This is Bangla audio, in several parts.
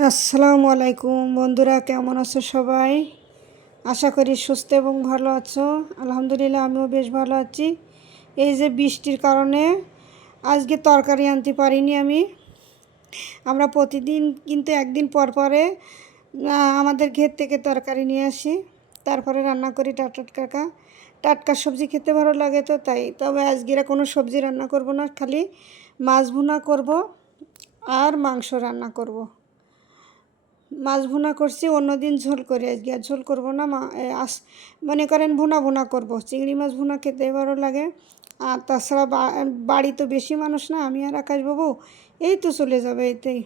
আসসালামু আলাইকুম। বন্ধুরা, কেমন আছো সবাই? আশা করি সুস্থ এবং ভালো আছো। আলহামদুলিল্লাহ, আমিও বেশ ভালো আছি। এই যে বৃষ্টির কারণে আজকে তরকারি আনতে পারিনি আমি। আমরা প্রতিদিন কিন্তু একদিন পর পরে আমাদের ঘের থেকে তরকারি নিয়ে আসি। তারপরে রান্না করি টাটকা টাটকা। সবজি খেতে ভালো লাগে তো তাই। তবে আজকেরা কোনো সবজি রান্না করব না, খালি মাছ ভুনা করব আর মাংস রান্না করব। মাছ ভুনা করছি, অন্যদিন ঝোল করে আজকে আর ঝোল করব না, মা আস, মনে করেন ভুনা ভুনা করব। চিংড়ি মাছ ভুনা খেতে ভালো লাগে। আর তাছাড়া বাড়ি তো বেশি মানুষ না, আমি আর আকাশবাবু এই তো চলে যাবে এতেই।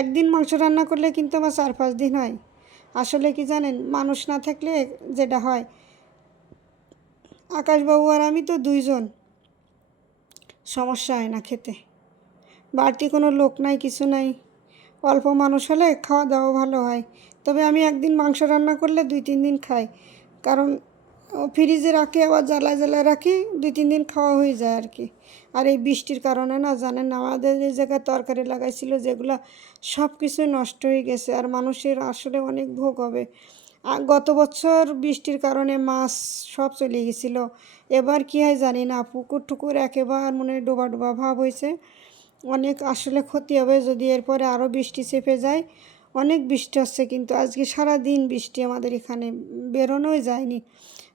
একদিন মাংস রান্না করলে কিন্তু আমার চার পাঁচ দিন হয়। আসলে কি জানেন, মানুষ না থাকলে যেটা হয় আকাশবাবু আর আমি তো দুইজন, সমস্যা হয় না খেতে। বাড়তি কোনো লোক নাই, কিছু নাই। অল্প মানুষ হলে খাওয়া দাওয়া ভালো হয়। তবে আমি একদিন মাংস রান্না করলে দুই, তিন দিন খাই। কারণ ফ্রিজে রাখি, আবার জ্বালায় জ্বালায় রাখি, দুই, তিন দিন খাওয়া হয়ে যায় আর কি আর এই বৃষ্টির কারণে না, জানেন আমাদের এই জায়গায় তরকারি লাগাইছিল যেগুলো সব কিছু নষ্ট হয়ে গেছে, আর মানুষের আসলে অনেক ভোগ হবে। গত বছর বৃষ্টির কারণে মাছ সব চলে গেছিল। এবার কী হয় জানি না পুকুর টুকুর একেবারে মনে ডোবা ডোবা ভাব হয়েছে। অনেক আসলে ক্ষতি হবে যদি এরপরে আরও বৃষ্টি চেপে যায়। অনেক বৃষ্টি হচ্ছে কিন্তু আজকে সারা দিন বৃষ্টি আমাদের এখানে বেরোনোই যায়নি।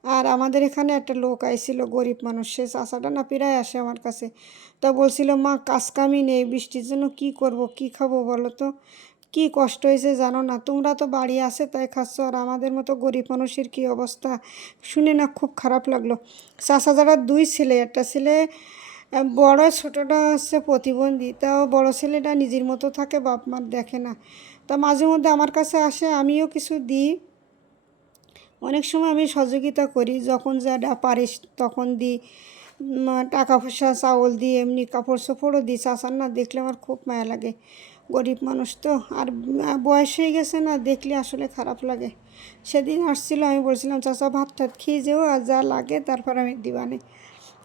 আর আমাদের এখানে একটা লোক আইছিল, গরিব মানুষ। সে চাষাটা না প্রায় আসে আমার কাছে। তা বলছিল, মা, কাজ কামই নেই, বৃষ্টির জন্য কি করব, কি খাব বলো তো? কি কষ্ট হয়েছে জানো না? তোমরা তো বাড়ি আসে তাই খাচ্ছ। আর আমাদের মতো গরিব মানুষের কি অবস্থা? শুনে না খুব খারাপ লাগল। চাষা যারা দুই ছেলে, একটা ছেলে বড় ছোটটা হচ্ছে প্রতিবন্ধী, তাও বড় ছেলেটা নিজের মতো থাকে, বাপ মার দেখে না। তা মাঝে মধ্যে আমার কাছে আসে, আমিও কিছু দিই। অনেক সময় আমি সহযোগিতা করি, যখন যাটা পারিস তখন দিই। টাকা পয়সা, চাউল দিই, এমনি কাপড় চোপড়ও দিই। চাষার না দেখলে আমার খুব মায়া লাগে, গরিব মানুষ তো। আর বয়স হয়ে গেছে না, দেখলে আসলে খারাপ লাগে। সেদিন আসছিল, আমি বলছিলাম চাষা ভাত টাত খেয়ে যেও, আর যা লাগে তারপর আমি দিবানে।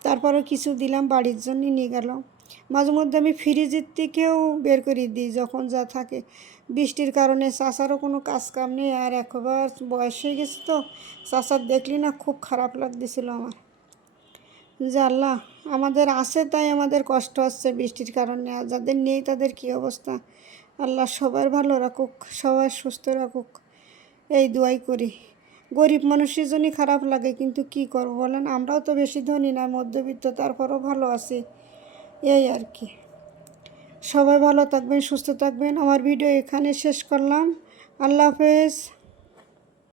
তারপরে কিছু দিলাম, বাড়ির জন্যই নিয়ে গেল। মাঝে মধ্যে আমি ফ্রিজের থেকেও বের করে দিই যখন যা থাকে। বৃষ্টির কারণে চাষারও কোনো কাজ কাম নেই আর একবার বয়স হয়ে গেছে তো, চাষার দেখলি না খুব খারাপ লাগতেছিল আমার। আল্লাহ, আমাদের আছে তাই আমাদের কষ্ট হচ্ছে বৃষ্টির কারণে আর যাদের নেই তাদের কী অবস্থা? আল্লাহ সবার ভালো রাখুক, সবাই সুস্থ রাখুক, এই দোয়াই করি। গরিব মানুষের জন্যই খারাপ লাগে, কিন্তু কি করব বলেন? আমরাও তো বেশি ধনী না, মধ্যবিত্ত, তারপরও ভালো আছি। এই আর কি। সবাই ভালো থাকবেন, সুস্থ থাকবেন। আমার ভিডিও এখানে শেষ করলাম। আল্লাহ হাফেজ।